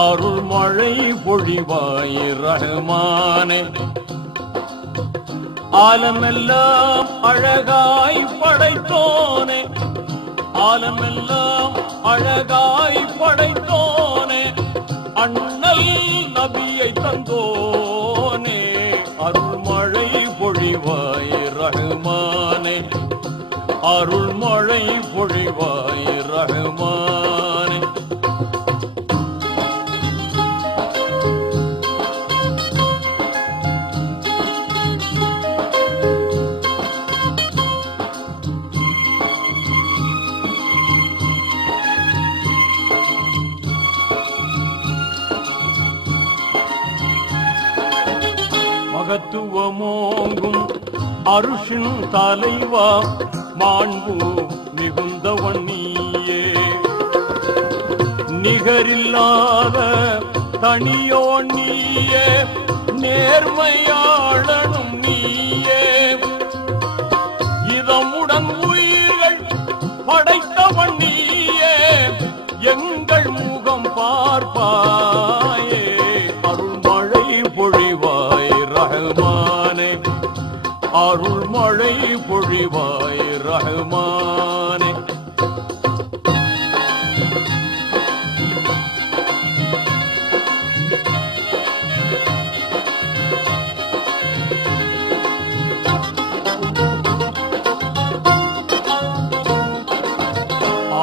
அருள் மழை பொழிவாய் ரஹ்மானே. ஆலமெல்லாம் அழகாய் படைத்தோனே, ஆலமெல்லாம் அழகாய் படைத்தோனே, அண்ணல் நபியை தந்தோனே. அருள் மழை பொழிவாய் ரஹ்மானே, அருள் மழை பொழிவாய் ரஹ்மானே. மகத்துவமோங்கும் அருஷின் தலைவா, மாண்பு மிகுந்தவன் நீயே. நிகரில்லாத தனியோ நீயே, நேர்மையாளனும் நீயே. இதமுடன் உயிர்கள் படைத்தவன் நீயே, எங்கள் முகம் பார்ப்பாயே. அருள் மழை பொழிவாய் ரஹ்மானே, அருள் மழை பொழிவாய் ரஹ்மானே.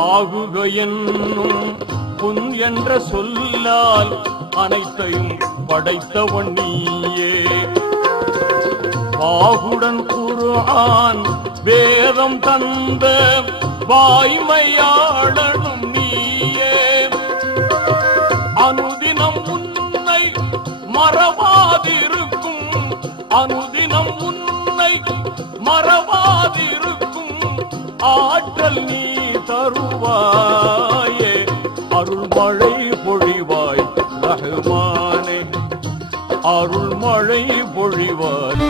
ஆகுக என்னும் புன் என்ற சொல்லால் அனைத்தையும் படைத்தவன் நீயே. பாகுடன் குர்ஆன் வேதம் தந்த வாய்மையாளனும் நீயே. அனுதினம் உன்னை மறவாதிருக்கும், அனுதினம் உன்னை மறவாதிருக்கும் ஆற்றல் நீ தருவாயே. அருள் மழை பொழிவாய் ரஹ்மானே, அருள் மழை பொழிவாய்.